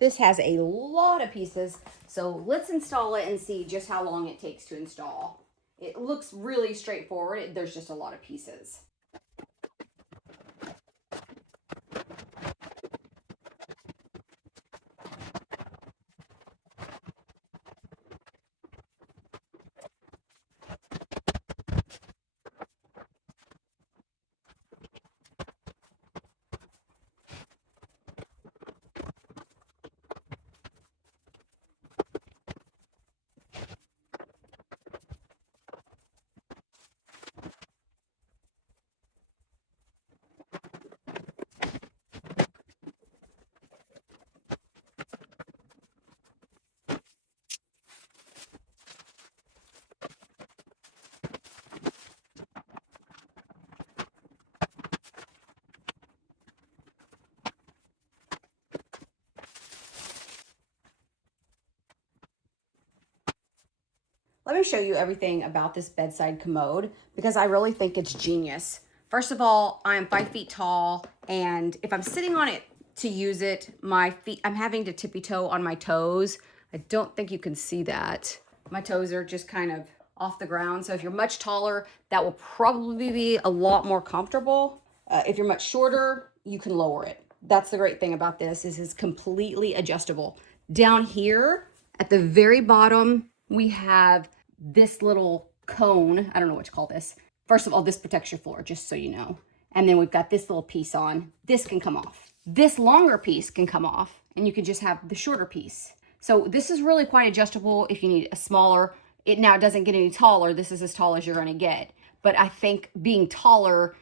This has a lot of pieces, so let's install it and see just how long it takes to install. It looks really straightforward. There's just a lot of pieces. Let me show you everything about this bedside commode because I really think it's genius. First of all, I'm 5 feet tall, and if I'm sitting on it to use it, my feet, I'm having to tippy toe on my toes. I don't think you can see that. My toes are just kind of off the ground. So if you're much taller, that will probably be a lot more comfortable. If you're much shorter, you can lower it. That's the great thing about this is it's completely adjustable. Down here at the very bottom, we have this little cone. I don't know what to call this. First of all, this protects your floor, just so you know. And then we've got this little piece on. This can come off. This longer piece can come off, and you can just have the shorter piece. So this is really quite adjustable if you need a smaller. It now doesn't get any taller. This is as tall as you're going to get. But I think being taller,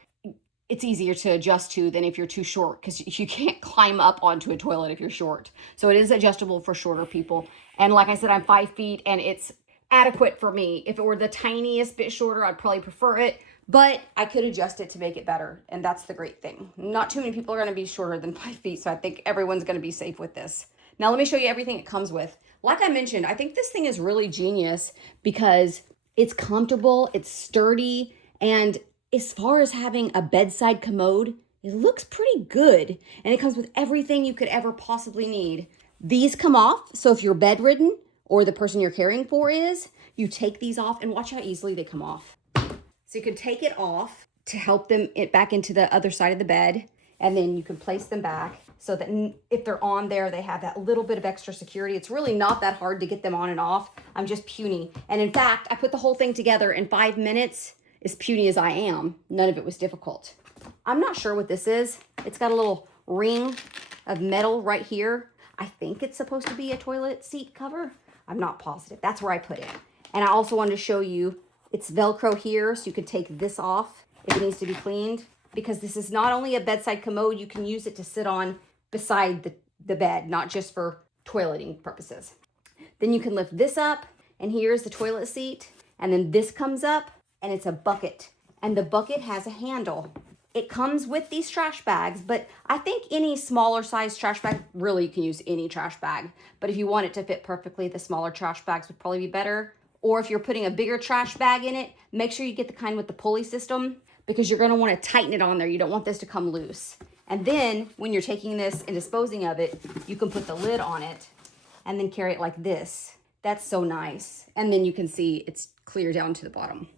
it's easier to adjust to than if you're too short, because you can't climb up onto a toilet if you're short. So it is adjustable for shorter people. And like I said, I'm 5 feet and it's adequate for me. If it were the tiniest bit shorter, I'd probably prefer it, but I could adjust it to make it better. And that's the great thing. Not too many people are going to be shorter than 5 feet. So I think everyone's going to be safe with this. Now let me show you everything it comes with. Like I mentioned, I think this thing is really genius because it's comfortable, it's sturdy, and as far as having a bedside commode, it looks pretty good. And it comes with everything you could ever possibly need. These come off, so if you're bedridden or the person you're caring for is, you take these off and watch how easily they come off. So you can take it off to help them it back into the other side of the bed, and then you can place them back so that if they're on there, they have that little bit of extra security. It's really not that hard to get them on and off. I'm just puny. And in fact, I put the whole thing together in 5 minutes. As puny as I am, none of it was difficult. I'm not sure what this is. It's got a little ring of metal right here. I think it's supposed to be a toilet seat cover. I'm not positive. That's where I put it. And I also wanted to show you it's Velcro here, so you could take this off if it needs to be cleaned, because this is not only a bedside commode, you can use it to sit on beside the bed, not just for toileting purposes. Then you can lift this up, and here's the toilet seat, and then this comes up, and it's a bucket, and the bucket has a handle. It comes with these trash bags, but I think any smaller size trash bag, really you can use any trash bag, but if you want it to fit perfectly, the smaller trash bags would probably be better. Or if you're putting a bigger trash bag in it, make sure you get the kind with the pulley system, because you're gonna wanna tighten it on there. You don't want this to come loose. And then when you're taking this and disposing of it, you can put the lid on it and then carry it like this. That's so nice. And then you can see it's clear down to the bottom.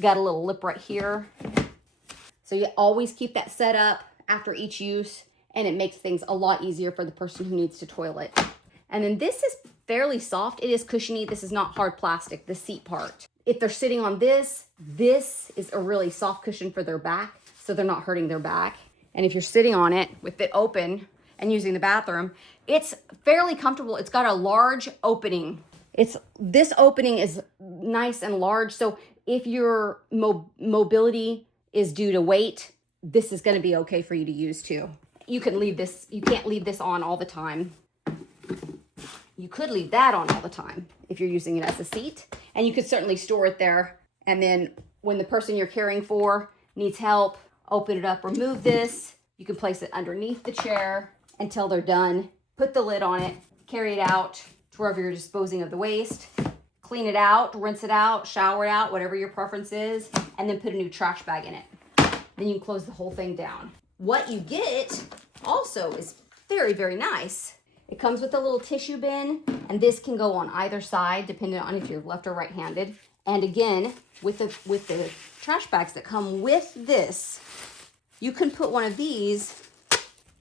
Got a little lip right here. So you always keep that set up after each use, and it makes things a lot easier for the person who needs to toilet. And then this is fairly soft. It is cushiony. This is not hard plastic, the seat part. If they're sitting on this, this is a really soft cushion for their back, so they're not hurting their back. And if you're sitting on it with it open and using the bathroom, it's fairly comfortable. It's got a large opening. This opening is nice and large, so if your mobility is due to weight, this is going to be okay for you to use too. You can leave this, you can't leave this on all the time. You could leave that on all the time if you're using it as a seat, and you could certainly store it there. And then when the person you're caring for needs help, open it up, remove this. You can place it underneath the chair until they're done. Put the lid on it, carry it out to wherever you're disposing of the waste. Clean it out, rinse it out, shower it out, whatever your preference is, and then put a new trash bag in it. Then you can close the whole thing down. What you get also is very, very nice. It comes with a little tissue bin, and this can go on either side depending on if you're left or right-handed. And again, with the trash bags that come with this, you can put one of these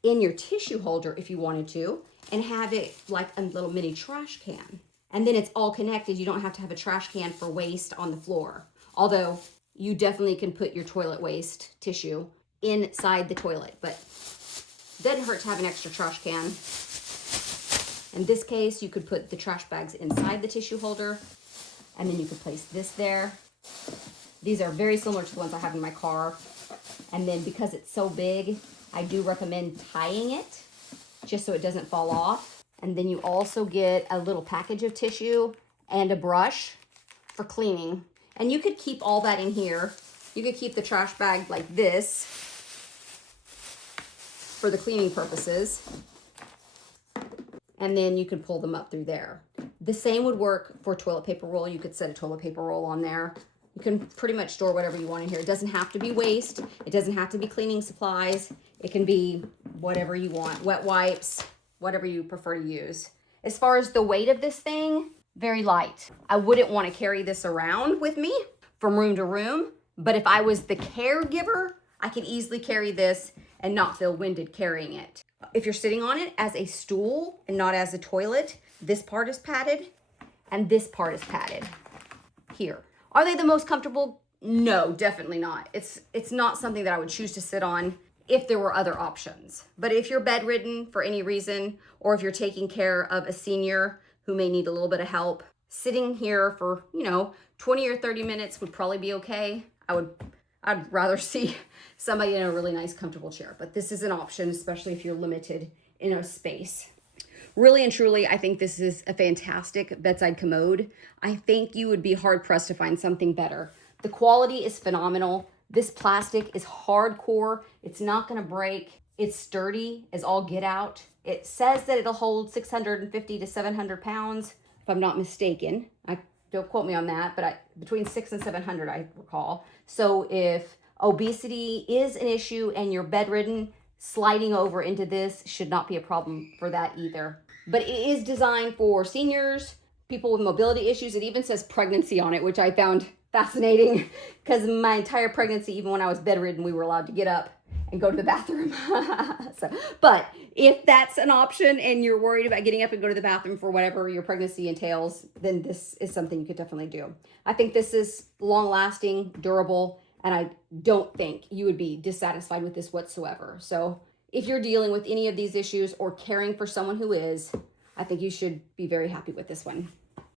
in your tissue holder if you wanted to, and have it like a little mini trash can. And then it's all connected. You don't have to have a trash can for waste on the floor. Although you definitely can put your toilet waste tissue inside the toilet, but it doesn't hurt to have an extra trash can. In this case, you could put the trash bags inside the tissue holder, and then you could place this there. These are very similar to the ones I have in my car. And then because it's so big, I do recommend tying it just so it doesn't fall off. And then you also get a little package of tissue and a brush for cleaning. And you could keep all that in here. You could keep the trash bag like this for the cleaning purposes. And then you could pull them up through there. The same would work for toilet paper roll. You could set a toilet paper roll on there. You can pretty much store whatever you want in here. It doesn't have to be waste. It doesn't have to be cleaning supplies. It can be whatever you want. Wet wipes, whatever you prefer to use. As far as the weight of this thing, very light. I wouldn't want to carry this around with me from room to room, but if I was the caregiver, I could easily carry this and not feel winded carrying it. If you're sitting on it as a stool and not as a toilet, this part is padded and this part is padded here. Are they the most comfortable? No, definitely not. It's not something that I would choose to sit on if there were other options. But if you're bedridden for any reason, or if you're taking care of a senior who may need a little bit of help, sitting here for, 20 or 30 minutes would probably be okay. I'd rather see somebody in a really nice, comfortable chair. But this is an option, especially if you're limited in a space. Really and truly, I think this is a fantastic bedside commode. I think you would be hard-pressed to find something better. The quality is phenomenal. This plastic is hardcore. It's not gonna break. It's sturdy as all get out. It says that it'll hold 650 to 700 pounds, if I'm not mistaken. Don't quote me on that, but between 600 and 700, I recall. So if obesity is an issue and you're bedridden, sliding over into this should not be a problem for that either. But it is designed for seniors, people with mobility issues. It even says pregnancy on it, which I found fascinating because my entire pregnancy, even when I was bedridden, we were allowed to get up and go to the bathroom. But if that's an option and you're worried about getting up and go to the bathroom for whatever your pregnancy entails, then this is something you could definitely do. I think this is long-lasting, durable, and I don't think you would be dissatisfied with this whatsoever. So if you're dealing with any of these issues or caring for someone who is, I think you should be very happy with this one.